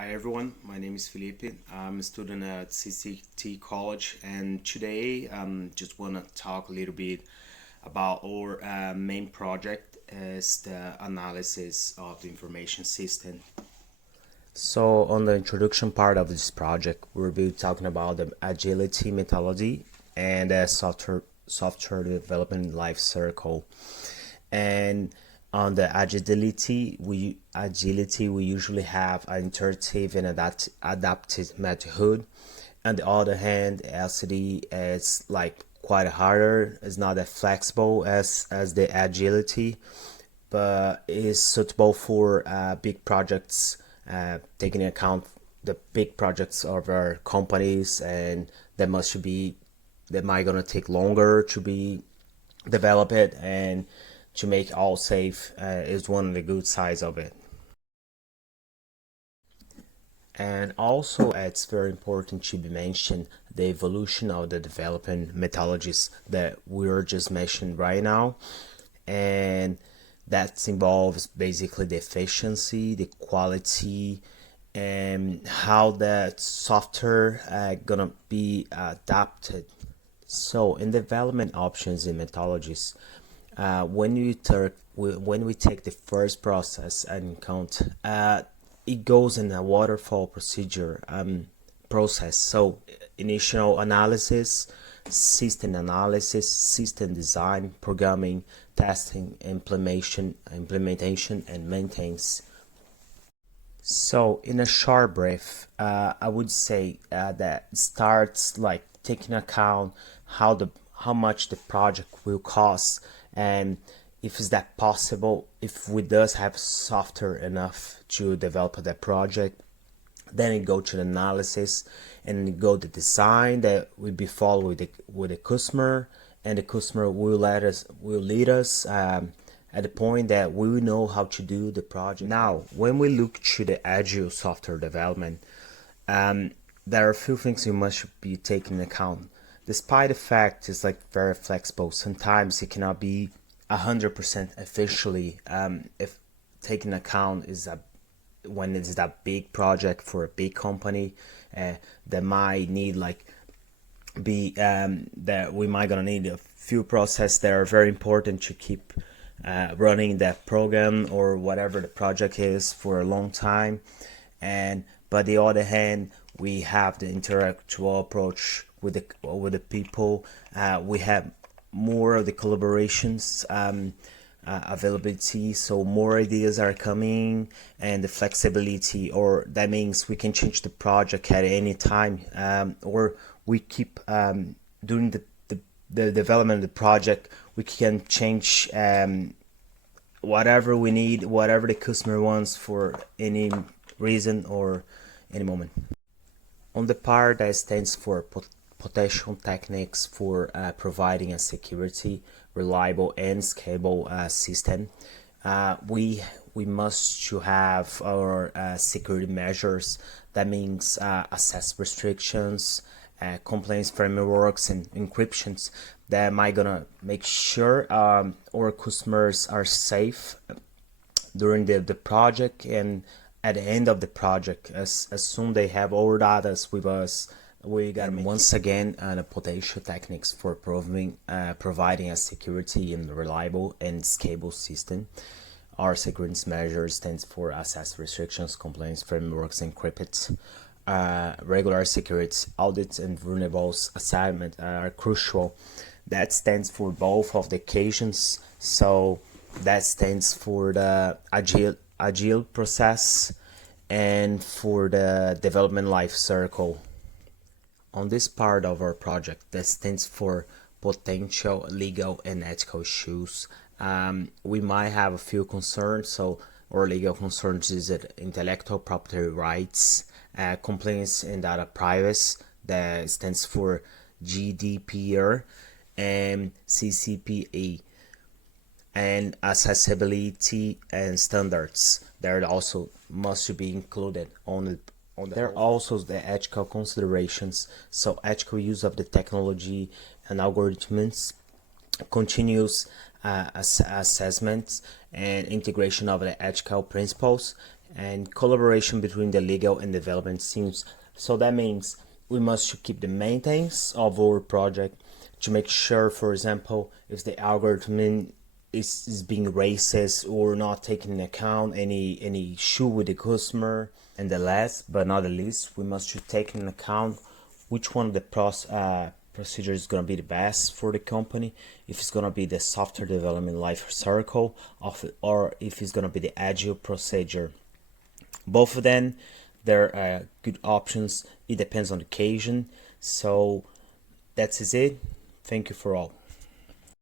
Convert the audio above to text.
Hi everyone, my name is Felipe. I'm a student at CCT College, and today just want to talk a little bit about our main project is the analysis of the information system. So on the introduction part of this project, we'll be talking about the agility methodology and software development life cycle. And on the agility we usually have an iterative and adaptive method. On the other hand, LCD is like quite harder. It's not as flexible as the agility, but is suitable for big projects, taking into account the big projects of our companies, and that might gonna take longer to be developed, and to make all safe is one of the good sides of it. And also, it's very important to be mentioned the evolution of the development methodologies that we're just mentioned right now, and that involves basically the efficiency, the quality, and how that software gonna be adapted. So in development options and methodologies, when we take the first process and count, it goes in a waterfall process. So initial analysis, system analysis, system design, programming, testing, implementation, and maintenance. So in a short brief, I would say that starts like taking account how much the project will cost, and if is that possible, if we does have software enough to develop that project. Then it go to the analysis, and it go to design that will be followed with the customer, and the customer will lead us at the point that we will know how to do the project. Now, when we look to the agile software development, there are a few things you must be taking into account. Despite the fact it's like very flexible, sometimes it cannot be 100% efficiently. If taking account is when it's that big project for a big company, that might need like be that we might gonna need a few processes that are very important to keep running that program or whatever the project is for a long time. And but the other hand, we have the intellectual approach with the people. We have more of the collaborations availability, so more ideas are coming, and the flexibility, or that means we can change the project at any time, or we keep during the development of the project, we can change whatever we need, whatever the customer wants for any reason or any moment. On the part that stands for potential techniques for providing a security, reliable, and scalable system, we must to have our security measures. That means access restrictions, compliance frameworks, and encryptions that might gonna make sure our customers are safe during the project, and at the end of the project, as soon they have all data with us, we got once again the potential techniques for providing a security and reliable and scalable system. Our security measures stands for access restrictions, compliance frameworks, encrypted, regular security audits, and vulnerables assignment are crucial. That stands for both of the occasions. So that stands for the agile process and for the development life cycle. On this part of our project, that stands for potential legal and ethical issues. We might have a few concerns. So our legal concerns is that intellectual property rights, compliance and data privacy, that stands for GDPR and CCPA, and accessibility and standards that also must be included on there are also the ethical considerations. So ethical use of the technology and algorithms, continuous assessments, and integration of the ethical principles, and collaboration between the legal and development teams. So that means we must keep the maintenance of our project to make sure, for example, if the algorithm is being racist or not taking into account any issue with the customer. And the last but not the least, we must take into account which one of the procedure is going to be the best for the company, if it's going to be the software development life cycle or if it's going to be the agile procedure. Both of them, they're good options. It depends on the occasion. So that's it. Thank you for all.